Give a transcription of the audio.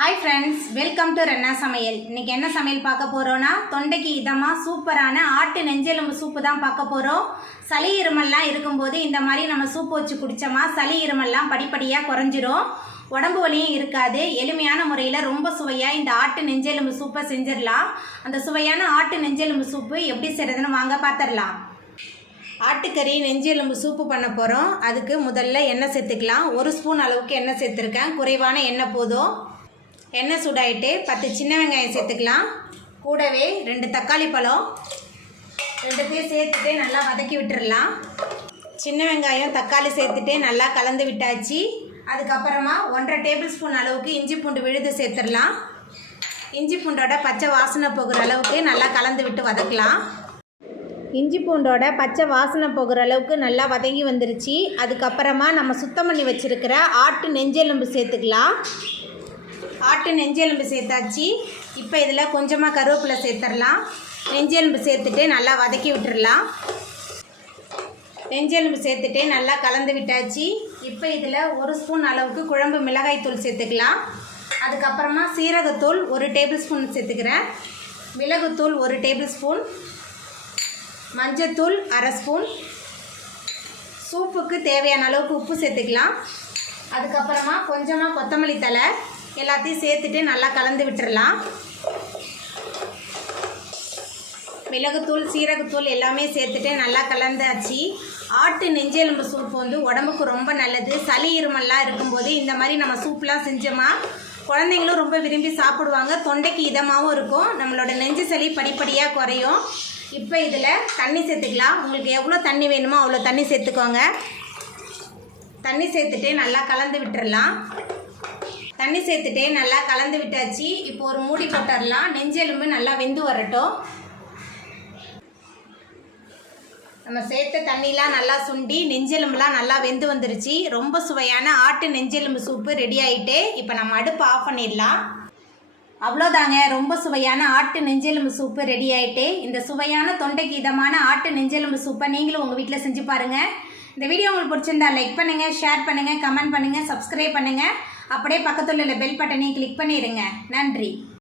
Hi friends welcome to रेन्ना समयल इनके என்ன சமையல் பார்க்க போறோம்னா தொண்டைக்கு இதமா சூப்பரான ஆட்டு நெஞ்செலும்பு சூப்பு தான் பார்க்க போறோம். சளி இருமல்லாம் இருக்கும்போது இந்த மாதிரி நம்ம சூப் வச்சு குடிச்சோமா சளி இருமல்லாம் படிப்படியா குறஞ்சிரும். உடம்பு வலியும் இருக்காது. எளிமையான முறையில் ரொம்ப சுவையா இந்த ஆட்டு நெஞ்செலும்பு சூப்பை செஞ்சிடலாம். அந்த சுவையான ஆட்டு நெஞ்செலும்பு சூப்பு எப்படி செய்யறதுன்னு வாங்க பார்த்துடலாம். ஆட்டுக்கறி நெஞ்செலும்பு சூப்பு பண்ண போகிறோம். அதுக்கு முதல்ல எண்ணெய் சேர்த்துக்கலாம். 1 ஸ்பூன் அளவுக்கு எண்ணெய் சேர்த்துருக்கேன். குறைவான எண்ணெய் போதும். எண்ணெய் சூடாயிட்டு 10 சின்ன வெங்காயம் சேர்த்துக்கலாம். கூடவே 2 தக்காளி பழம் ரெண்டுத்தையும் சேர்த்துட்டு நல்லா வதக்கி விட்டுடலாம். சின்ன வெங்காயம் தக்காளி சேர்த்துட்டு நல்லா கலந்து விட்டாச்சு. அதுக்கப்புறமா 1.5 டேபிள் ஸ்பூன் அளவுக்கு இஞ்சி பூண்டு விழுது சேர்த்துடலாம். இஞ்சி பூண்டோட பச்சை வாசனை போகிற அளவுக்கு நல்லா கலந்து விட்டு வதக்கலாம். இஞ்சி பூண்டோட பச்சை வாசனை போகிற அளவுக்கு நல்லா வதங்கி வந்துருச்சு. அதுக்கப்புறமா நம்ம சுத்தம் பண்ணி வச்சுருக்கிற ஆட்டு நெஞ்செலும்பு சேர்த்துக்கலாம். ஆட்டு நெஞ்செலும்பு சேர்த்தாச்சு. இப்போ இதில் கொஞ்சமாக கருவேப்பிலை சேர்த்துடலாம். நெஞ்செலும்பு சேர்த்துட்டு நல்லா வதக்கி விட்டுடலாம். நெஞ்செலும்பு சேர்த்துட்டு நல்லா கலந்து விட்டாச்சு. இப்போ இதில் 1 ஸ்பூன் அளவுக்கு குழம்பு மிளகாய் தூள் சேர்த்துக்கலாம். அதுக்கப்புறமா சீரகத்தூள் 1 டேபிள் ஸ்பூன் சேர்த்துக்கிறேன். மிளகுத்தூள் 1 டேபிள் ஸ்பூன், மஞ்சத்தூள் 1/2 ஸ்பூன், சூப்புக்கு தேவையான அளவுக்கு உப்பு சேர்த்துக்கலாம். அதுக்கப்புறமா கொஞ்சமாக கொத்தமல்லி தழை எல்லாத்தையும் சேர்த்துட்டு நல்லா கலந்து விட்டுடலாம். மிளகுத்தூள் சீரகத்தூள் எல்லாமே சேர்த்துட்டு நல்லா கலந்தாச்சு. ஆட்டு நெஞ்செலும்பு சூப் உடம்புக்கு ரொம்ப நல்லது. சளி இருமல்லாம் இருக்கும்போது இந்த மாதிரி நம்ம சூப்லாம் செஞ்சோமா குழந்தைங்களும் ரொம்ப விரும்பி சாப்பிடுவாங்க. தொண்டைக்கு இதமாகவும் இருக்கும். நம்மளோட நெஞ்சு சளி படிப்படியாக குறையும். இப்போ இதில் தண்ணி சேர்த்துக்கலாம். உங்களுக்கு எவ்வளோ தண்ணி வேணுமோ அவ்வளோ தண்ணி சேர்த்துக்கோங்க. தண்ணி சேர்த்துட்டு நல்லா கலந்து விட்டுடலாம். தண்ணி சேர்த்துட்டு நல்லா கலந்து விட்டாச்சு. இப்போ ஒரு மூடி போட்டுடலாம். நெஞ்செலும்பு நல்லா வெந்து வரட்டும். நம்ம சேர்த்த தண்ணிலாம் நல்லா சுண்டி நெஞ்செலும்புலாம் நல்லா வெந்து வந்துருச்சு. ரொம்ப சுவையான ஆட்டு நெஞ்செலும்பு சூப்பு ரெடி ஆகிட்டு இப்போ நம்ம அடுப்பு ஆஃப் பண்ணிடலாம். அவ்வளோதாங்க, ரொம்ப சுவையான ஆட்டு நெஞ்செலும்பு சூப்பு ரெடி ஆகிட்டு. இந்த சுவையான தொண்டைக்கு இதமான ஆட்டு நெஞ்செலும்பு சூப்பை நீங்களும் உங்கள் வீட்டில் செஞ்சு பாருங்கள். இந்த வீடியோ உங்களுக்கு பிடிச்சிருந்தா லைக் பண்ணுங்கள், ஷேர் பண்ணுங்கள், கமெண்ட் பண்ணுங்கள், சப்ஸ்கிரைப் பண்ணுங்கள். அப்படியே பக்கத்தில் உள்ள பெல் பட்டனையும் கிளிக் பண்ணிடுங்க. நன்றி.